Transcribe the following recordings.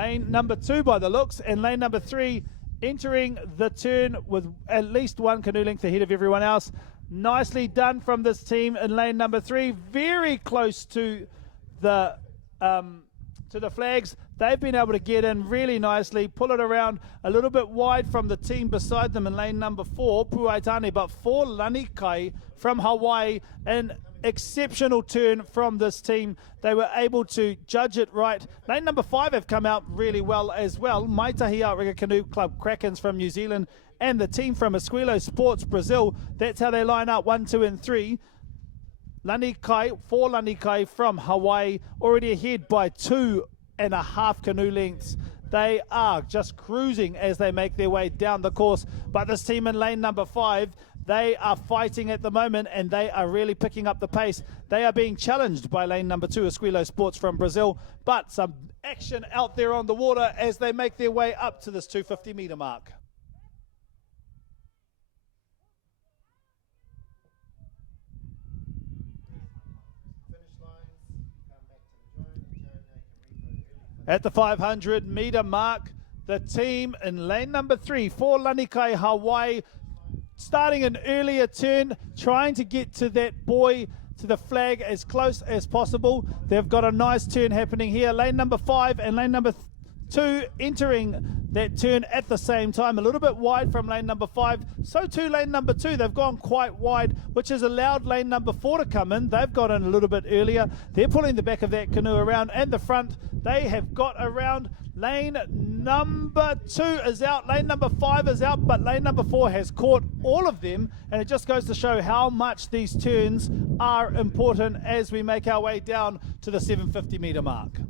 Lane number 2 by the looks, and lane number 3 entering the turn with at least one canoe length ahead of everyone else. Nicely done from this team in lane number 3, very close to the flags. They've been able to get in really nicely, pull it around a little bit wide from the team beside them in lane number 4, Puaitane, but for Lanikai from Hawaii, an exceptional turn from this team. They were able to judge it right. Lane number 5 have come out really well as well. Maitahi Outrigger Canoe Club Krakens from New Zealand and the team from Esquilo Sports Brazil. That's how they line up 1, 2, and 3. Lanikai from Hawaii already ahead by 2.5 canoe lengths. They are just cruising as they make their way down the course. But this team in lane number 5, they are fighting at the moment and they are really picking up the pace. They are being challenged by lane number 2, Esquilo Sports from Brazil. But some action out there on the water as they make their way up to this 250 meter mark. At the 500 meter mark, the team in lane number 3 for Lanikai Hawaii, starting an earlier turn, trying to get to that buoy, to the flag as close as possible. They've got a nice turn happening here. Lane number 5 and lane number 2 entering that turn at the same time, a little bit wide from lane number 5. So too lane number 2, they've gone quite wide, which has allowed lane number 4 to come in. They've got in a little bit earlier. They're pulling the back of that canoe around, and the front, they have got around. Lane number 2 is out, lane number 5 is out, but lane number 4 has caught all of them, and it just goes to show how much these turns are important as we make our way down to the 750 meter mark.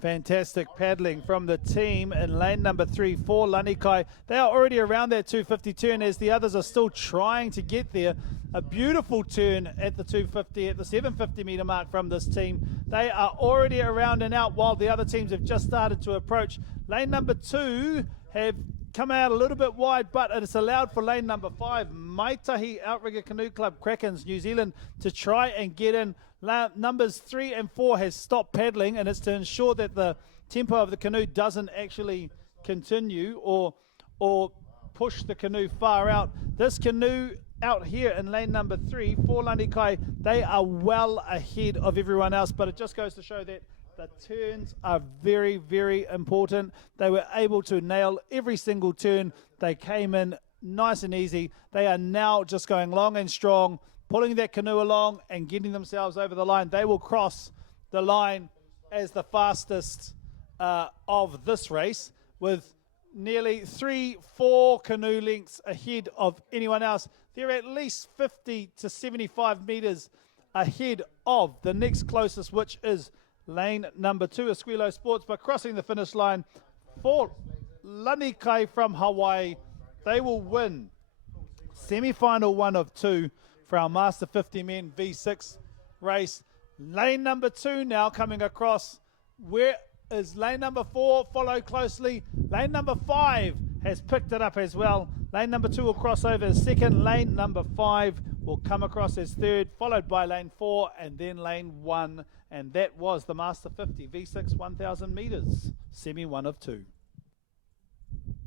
Fantastic paddling from the team in lane number 3 for Lanikai. They are already around that 250 turn as the others are still trying to get there. A beautiful turn at the 250, at the 750 meter mark from this team. They are already around and out while the other teams have just started to approach. Lane number 2 have come out a little bit wide, but it's allowed for lane number 5, Maitahi Outrigger Canoe Club Krakens New Zealand, to try and get in. Numbers 3 and 4 has stopped paddling, and it's to ensure that the tempo of the canoe doesn't actually continue or push the canoe far out. This canoe out here in lane number 3 for Lanikai, they are well ahead of everyone else, but it just goes to show that the turns are very, very important. They were able to nail every single turn. They came in nice and easy. They are now just going long and strong, pulling that canoe along and getting themselves over the line. They will cross the line as the fastest of this race, with nearly 3-4 canoe lengths ahead of anyone else. They're at least 50 to 75 meters ahead of the next closest, which is lane number 2, Esquilo Sports. But crossing the finish line for Lanikai from Hawaii, they will win semi-final 1 of 2 for our Master 50 Men V6 race. Lane number 2 now coming across. Where is lane number 4? Follow closely. Lane number 5 has picked it up as well. Lane number 2 will cross over as second. Lane number 5 will come across as third, followed by lane 4 and then lane 1. And that was the Master 50 V6 1000 meters, semi 1 of 2.